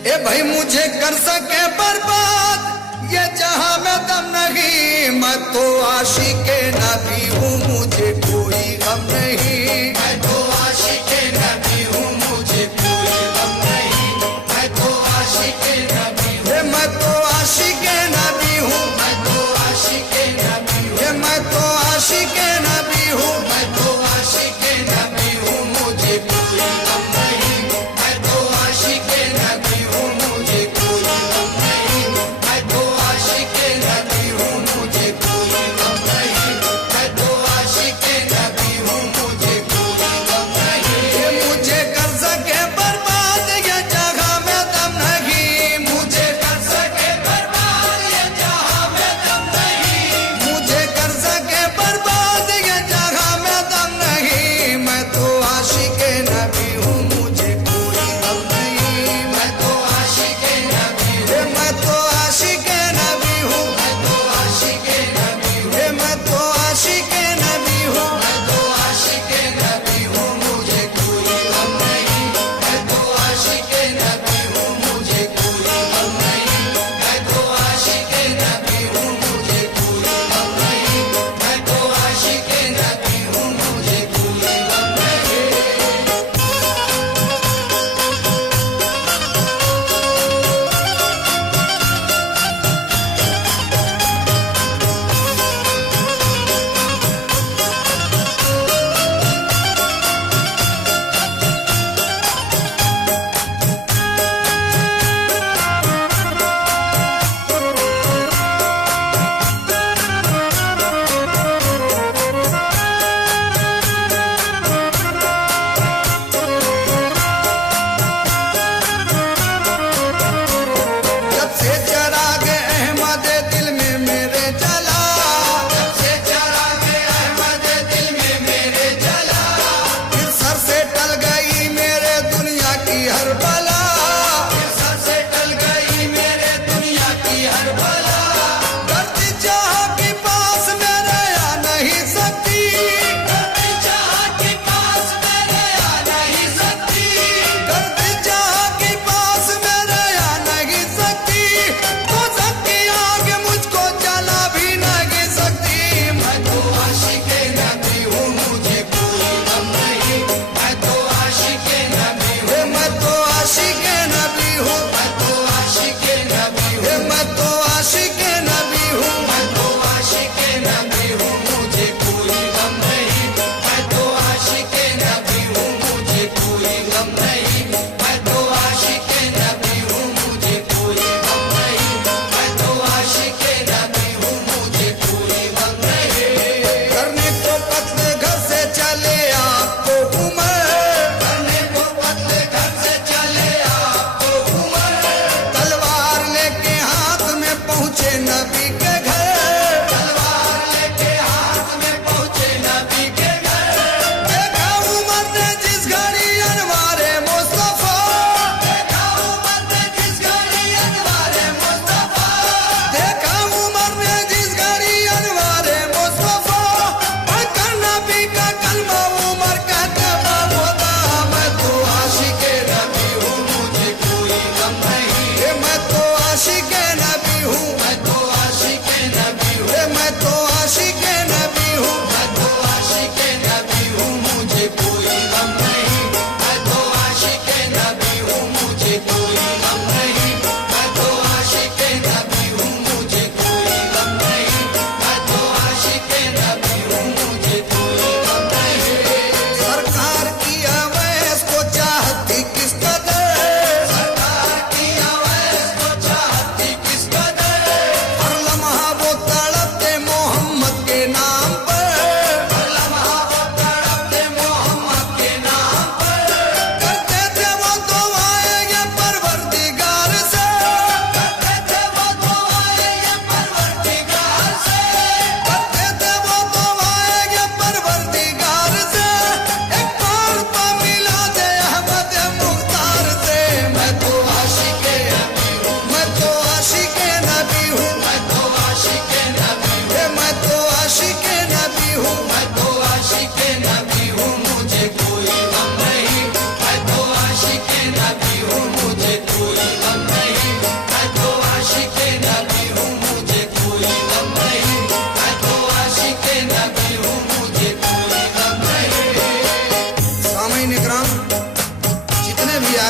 ए भाई मुझे कर सके बर्बाद ये जहां में दम नहीं, मैं तो आशिके नबी हूँ, मुझे कोई गम नहीं। मैं तो आशिके नबी हूँ, मुझे कोई गम नहीं। मैं तो आशिके नबी हूँ, मैं तो आशिके नबी हूँ, मैं तो आशिके नबी हूँ, मैं तो आशिके नबी हूँ। मैं तो आशिके नबी हूँ, मुझे कोई गम नहीं। मैं तो आशिके नबी हूँ, मुझे कोई गम नहीं। मैं तो आशिके नबी हूँ, मुझे कोई गम नहीं। मैं तो आशिके नबी हूँ,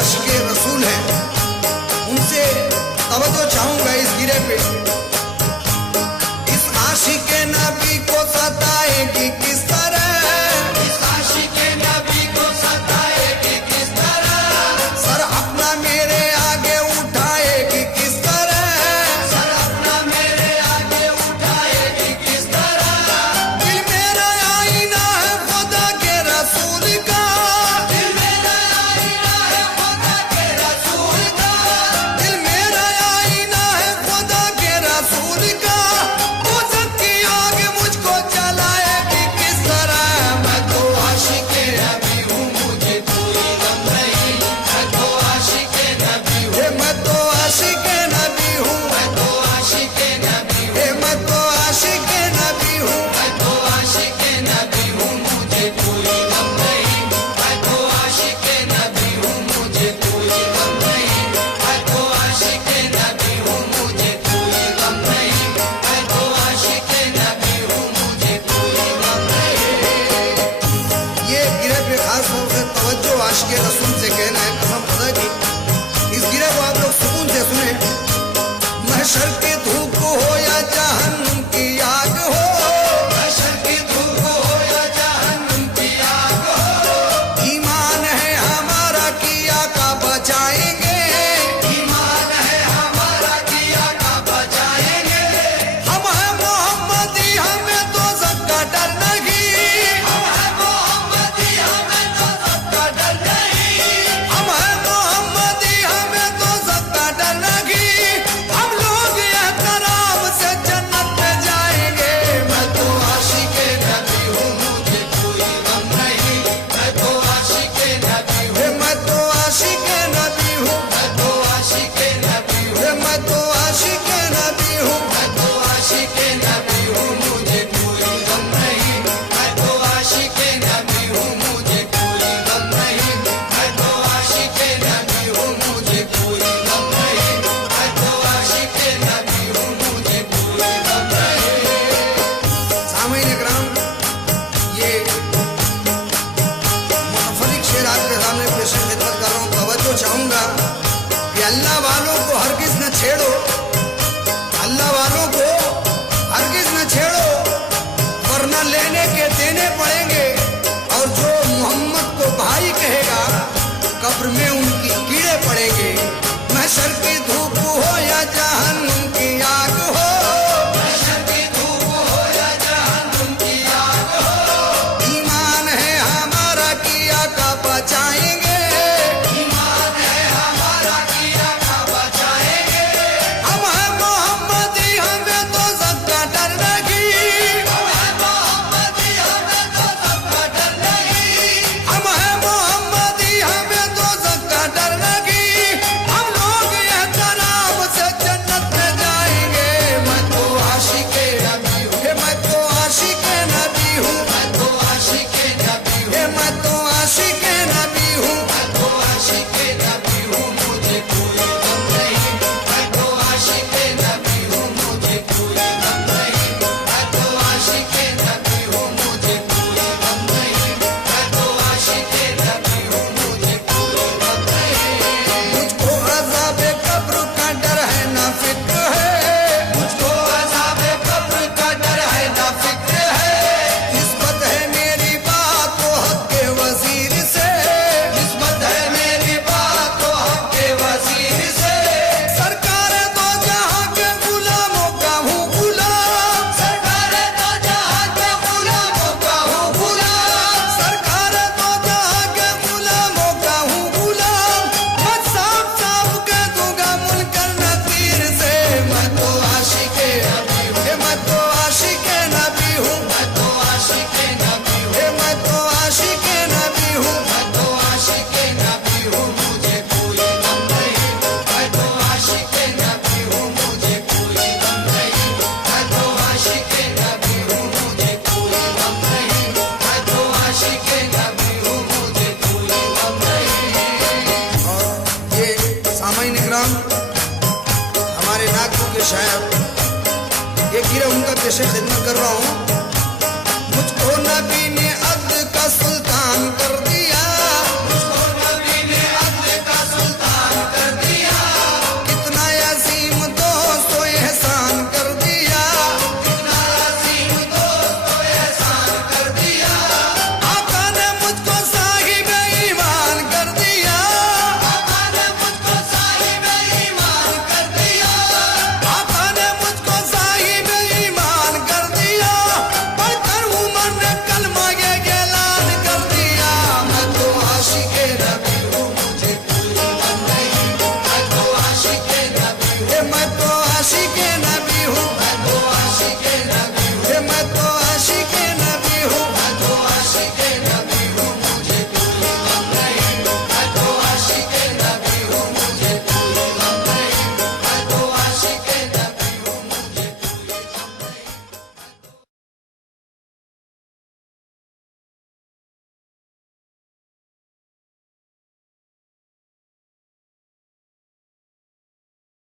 आशिके रसूल हैं, उनसे तवज्जो चाहूंगा इस गिरे पे। इस आशिके नबी को सताएगी किस तरह, इस आशिके नबी को सताएगी किस तरह, सर अपना मेरे आगे उठाएगी किस तरह, सर अपना मेरे आगे उठाएगी किस तरह, दिल मेरा आईना है खुदा के रसूल का, दिल मेरा आईना है खुदा के रसूल का, दिल मेरा आईना है खुदा के रसूल का, तो सबकी आग मुझको जलाएगी किस तरह। मैं तो आशिके नबी हूँ, मुझे कोई गम नहीं, मैं तो आशिके नबी हूँ, मैं तो आशिके नबी हूँ, मैं तो आशिके नबी हूँ, मैं तो आशिके नबी हूँ, मैं तो आशिके नबी हूँ, मुझे कोई गम नहीं, मैं तो आशिके नबी हूँ, मुझे कोई गम नहीं, मैं तो आशिके नबी हूँ, मुझे कोई गम नहीं, मैं तो आशिके नबी हूँ, मुझे कोई गम नहीं। ये गिरे पे खास तौर से तवज्जो आशिके रसूल से कहना है, कसम खुदा की। इस गिरे को आप लोग सुकून से सुने। महशर की धूप हो या जहन्नुम की आग हो, महशर की धूप हो या जहन्नुम की आग हो, ईमान है हमारा किया का बचाएंगे, ईमान है हमारा किया का बचाएंगे, हम हैं मोहम्मदी हमें दोज़ख का डर नहीं, हम हैं मोहम्मदी हमें तो सबका डर नहीं, हम हैं मोहम्मदी हमें दोज़ख का डर नहीं, हम लोग एहतराम से जन्नत में जाएंगे। मैं तो आशिके नबी हूँ, मुझे कोई गम नहीं, मैं तो आशिके नबी हूँ, मैं तो आशिके नबी हूँ, मैं तो आशिके नबी हूँ, मैं तो आशिके नबी हूँ, मैं तो आशिके नबी हूँ, मुझे कोई गम नहीं, मैं तो आशिके नबी हूँ, मुझे कोई गम नहीं, मैं तो आशिके नबी हूँ, मुझे कोई गम नहीं, मैं तो आशिके नबी हूँ, मुझे कोई गम नहीं। सामईन इकराम, ये मुनफरिद शेर आपके सामने पेश खिदमत कर रहा हूँ। तवज्जो चाहूंगा कि अल्लाह वालों को हरगिज न छेड़ो, अल्लाह वालों को हरगिज न छेड़ो, वरना लेने के देने पड़ेंगे, और जो मोहम्मद को भाई कहेगा कब्र में उनकी कीड़े पड़ेंगे। महशर की धूप हो या जहन्नुम की आग हो, महशर की धूप हो या जहन्नुम की आग हो, ईमान है हमारा किया का बचाएंगे, ईमान है हमारा किया का बचाएंगे, हम हैं मोहम्मदी हमें दोज़ख का डर नहीं, हम हैं मोहम्मदी हमें तो सबका डर नहीं, हम हैं मोहम्मदी हमें दोज़ख का डर नहीं, हम लोग एहतराम से जन्नत में जाएंगे। मैं तो आशिके नबी हूँ, मैं तो आशिके नबी हूँ, मैं तो आशिके नबी हूँ, मैं तो आशिके नबी हूँ, मैं तो आशिके नबी हूँ, मुझे कोई गम नहीं, मैं तो आशिके नबी हूँ, मुझे कोई गम नहीं, मैं तो आशिके नबी हूँ, मुझे कोई गम नहीं, मैं तो आशिके नबी हूँ, मुझे कोई गम नहीं। मुझको अज़ाबे कब्र का डर है ना फिक्र है, मुझको अज़ाबे कब्र का डर है ना फिक्र है, निस्बत है मेरी बात तो हक के वजीर से, निस्बत है मेरी बात तो हक के वज़ीर से, सरकार दो जहां के गुलामों का हूँ गुलाम, सरकार तो जहाँ के गुलामों का हूँ गुलाम, सरकार दो जहां के गुलामों का हूँ गुलाम, मैं साफ साफ कह दूंगा मुनकर नकीर से। मैं तो आशिके नबी हूँ, मैं तो आशिके नबी हूँ, मैं तो आशिके नबी हूँ, मैं तो आशिके नबी हूँ, मैं तो आशिके नबी हूँ, मुझे कोई गम नहीं, मैं तो आशिके नबी हूँ, मुझे कोई गम नहीं, मैं तो आशिके नबी हूँ, मुझे कोई गम नहीं, मैं तो आशिके नबी हूँ, मुझे कोई गम नहीं। और ये सामईन इकराम, हमारे नागपुर के शायर, ये गिरे उनका पेश खिदमत कर रहा हूँ।